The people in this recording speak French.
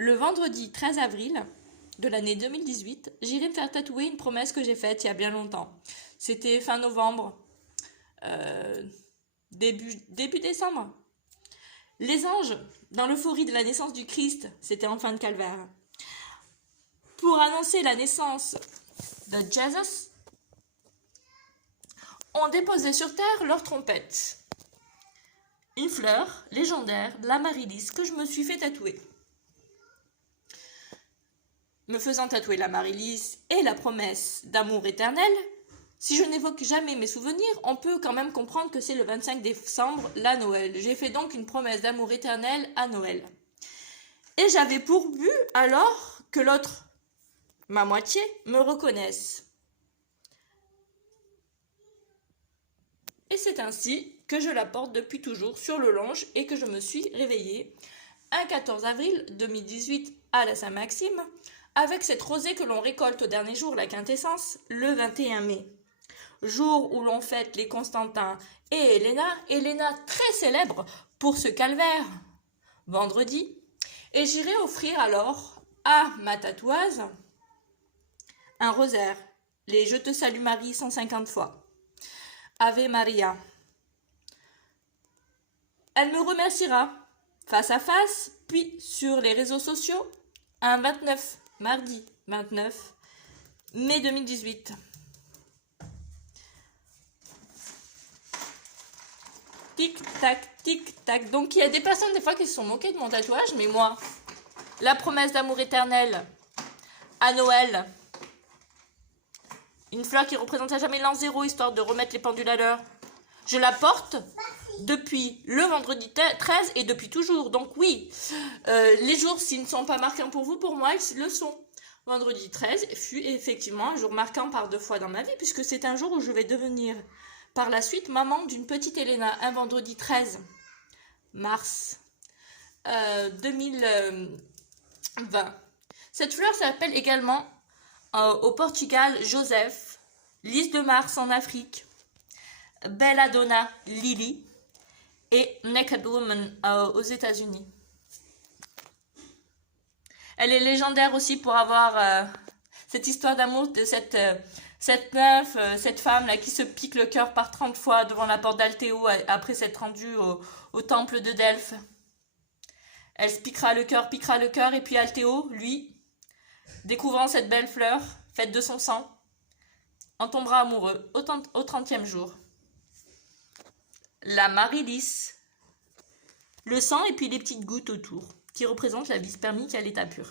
le vendredi 13 avril de l'année 2018, j'irai me faire tatouer une promesse que j'ai faite il y a bien longtemps. C'était fin novembre, début décembre. Les anges, dans l'euphorie de la naissance du Christ, c'était en fin de calvaire. Pour annoncer la naissance de Jésus, ont déposé sur terre leur trompette. Une fleur légendaire de l'Amaryllis que je me suis fait tatouer. Me faisant tatouer l'Amaryllis et la promesse d'amour éternel, si je n'évoque jamais mes souvenirs, on peut quand même comprendre que c'est le 25 décembre, la Noël. J'ai fait donc une promesse d'amour éternel à Noël. Et j'avais pour but alors que l'autre, ma moitié, me reconnaisse. Et c'est ainsi que je la porte depuis toujours sur le longe et que je me suis réveillée un 14 avril 2018 à la Saint-Maxime avec cette rosée que l'on récolte au dernier jour, la quintessence, le 21 mai. Jour où l'on fête les Constantin et Helena très célèbre pour ce calvaire, vendredi. Et j'irai offrir alors à ma tatoueuse un rosaire, les Je te salue Marie 150 fois. Ave Maria. Elle me remerciera face à face, puis sur les réseaux sociaux, un mardi 29 mai 2018. Tic-tac, tic-tac. Donc il y a des personnes des fois qui se sont moquées de mon tatouage, mais moi, la promesse d'amour éternel à Noël, une fleur qui représente à jamais l'an 0, histoire de remettre les pendules à l'heure. Je la porte depuis le vendredi 13 et depuis toujours. Donc oui, les jours, s'ils ne sont pas marquants pour vous, pour moi, ils le sont. Vendredi 13 fut effectivement un jour marquant par 2 fois dans ma vie, puisque c'est un jour où je vais devenir par la suite maman d'une petite Helena, un vendredi 13 mars 2020. Cette fleur s'appelle également au Portugal Joseph, Lys de Mars en Afrique, Belladonna Lily et Naked Woman aux États-Unis. Elle est légendaire aussi pour avoir cette histoire d'amour de cette nymphe, cette femme là qui se pique le cœur par 30 fois devant la porte d'Altéo après s'être rendue au temple de Delphes. Elle se piquera le cœur et puis Altéo, lui, découvrant cette belle fleur faite de son sang, en tombera amoureux au 30e jour. L'Amaryllis, le sang et puis les petites gouttes autour, qui représentent la vie spermique à l'état pur.